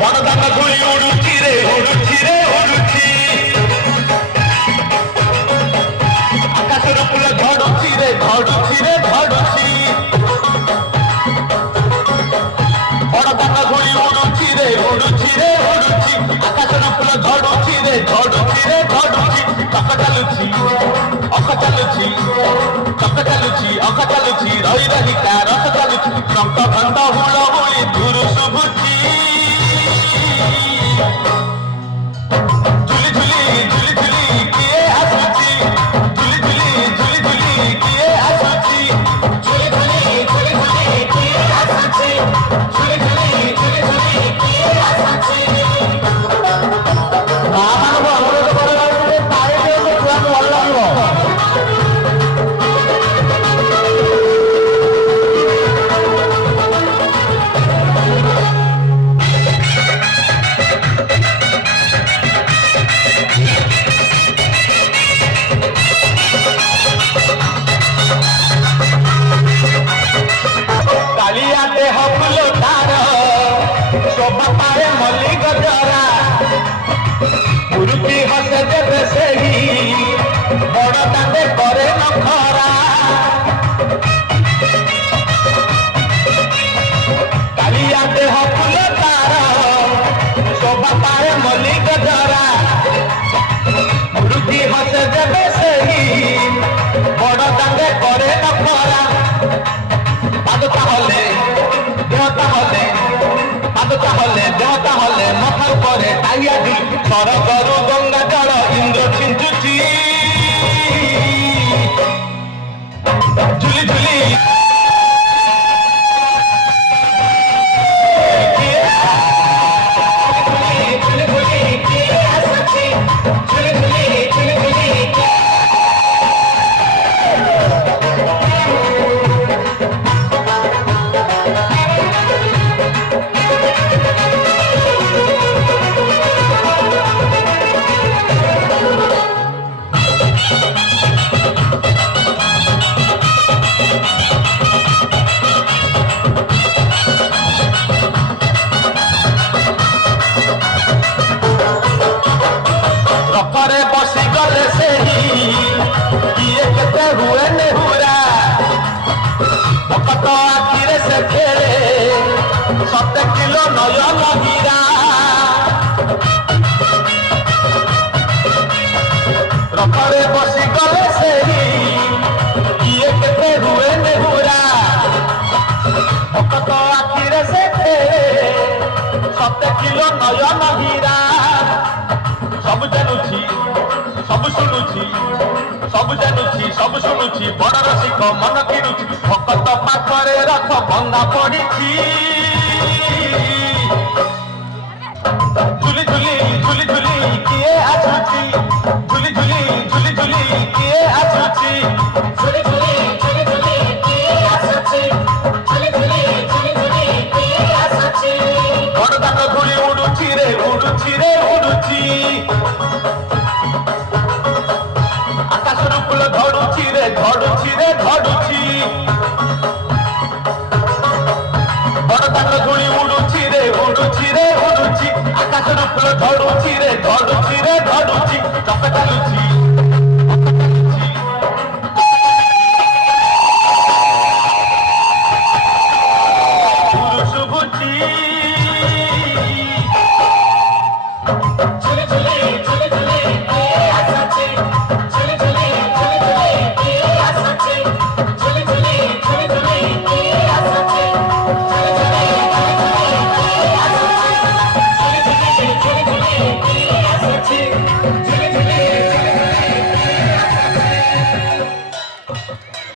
ବଡ଼ଦାନ ଧୂଳି ଉଡୁଛି ରେ ଉଡୁଛି ରେ ଉଡୁଛି ଆକାଶର ଫୁଲ ଝଡୁଛି ରେ ଝଡୁଛି ରେ ଝଡୁଛି ବଡ଼ଦାନ ଧୂଳି ଉଡୁଛି ରେ ଉଡୁଛି ରେ ଉଡୁଛି ଆକାଶର ଫୁଲ ଝଡୁଛି ରେ ଝଡୁଛି ରେ ଝଡୁଛି ଚକ ଚାଲୁଛି ଅଖ ଚାଲୁଛି ଚକ ଚାଲୁଛି ଅଖ ଚାଲୁଛି ରହି ରହିକା ରଥ ଚାଲୁଛି ଟଙ୍କ ଘଣ୍ଟ ହୁଳ ହୁଳି ଧୁରୁ ଶୁଭୁଛି ଝୁଲି ଝୁଲି ଝୁଲି ଝୁଲି କିଏ ଆସୁଛି ଝୁଲି ଝୁଲି ଝୁଲି ଝୁଲି କିଏ ଆସୁଛି ଝୁଲି ଝୁଲି ଝୁଲି ଝୁଲି କିଏ ଆସୁଛି ଝୁଲି ଝୁଲି ଝୁଲି ଝୁଲି କିଏ ଆସୁଛି ମାମାନଙ୍କୁ ଅନୁରୋଧ କରାଯାଉଛି ତାଳି ଦିଅନ୍ତୁ ଛୁଆକୁ ଭଲ ଲାଗିବ କାଳିଆ ଦେହ ଫୁଲ ତାର ଶୋଭା ପାଏ ମଲ୍ଲି ଗଜରା ପୁରୁକି ହସେ ଦେବେ ସେହି ବଡ଼ ଦାଣ୍ଡେ କରେ ନଖରା କାଳିଆ ଦେହ ଫୁଲ ତାର ଶୋଭା ପାଏ ମଲ୍ଲି ଗଜରା ପୁରୁକି ହସେ ଦେବେ ସେହି ବଡ଼ ଦାଣ୍ଡେ କରେ ନଖରା পাদ তাহলে দেহ তাহলে পাদ তাহলে দেহ তাহলে মাথার পরে টাইয়া দিল সরগরু গঙ্গা জল ইন্দ্র ছিঞ্চুচি ঝুলি ঝুলি ରଥରେ ବସିଗଲେ ସେହି କିଏ କେତେ ହୁଏ ନେହୁରା ଭକତ ଆଖିରେ ସେ ଖେଳେ 7 କିଲୋ ନୟନ ହୀରା ରଥରେ ବସିଗଲେ ସେହି କିଏ କେତେ ହୁଏ ନେହୁରା ଭକତ ଆଖିରେ ସେ ଖେଳେ 7 କିଲୋ ନୟନ ହୀରା ସବୁ ଜାଣୁଛି ସବୁ ଶୁଣୁଛି ସବୁ ଜାଣୁଛି ସବୁ ଶୁଣୁଛି ବଡ଼ ରସିକ ମନ କିଣୁଛି ଭକତ ପାଖରେ ରଥ ବନ୍ଧା ପଡ଼ିଛି ଝୁଲି ଝୁଲି ଝୁଲି ଝୁଲି କିଏ ଆସୁଛି ଝୁଲି ଝୁଲି ଝୁଲି ଝୁଲି କିଏ ଆସୁଛି ଝୁଲି ଝୁଲି ଝୁଲି ଝୁଲି କିଏ ଆସୁଛି ଝୁଲି ଝୁଲି ଝୁଲି ଝୁଲି କିଏ ଆସୁଛି ବଡ଼ଦାନ ଧୂଳି ଉଡୁଛି ରେ ଉଡୁଛି ରେ ଉଡୁଛି ଆକାଶରୁ ଫୁଲ ଝଡୁଛି ରେ ଝଡୁଛି ରେ ଝଡୁଛି ବଡ଼ଦାନ ଧୂଳି ଉଡୁଛି ରେ ଉଡୁଛି ରେ ଉଡୁଛି ଆକାଶରୁ ଫୁଲ ଝଡୁଛି ରେ ଝଡୁଛି ରେ ଝଡୁଛି ଚକ ଚାଲୁଛି ଶୁଭୁଛି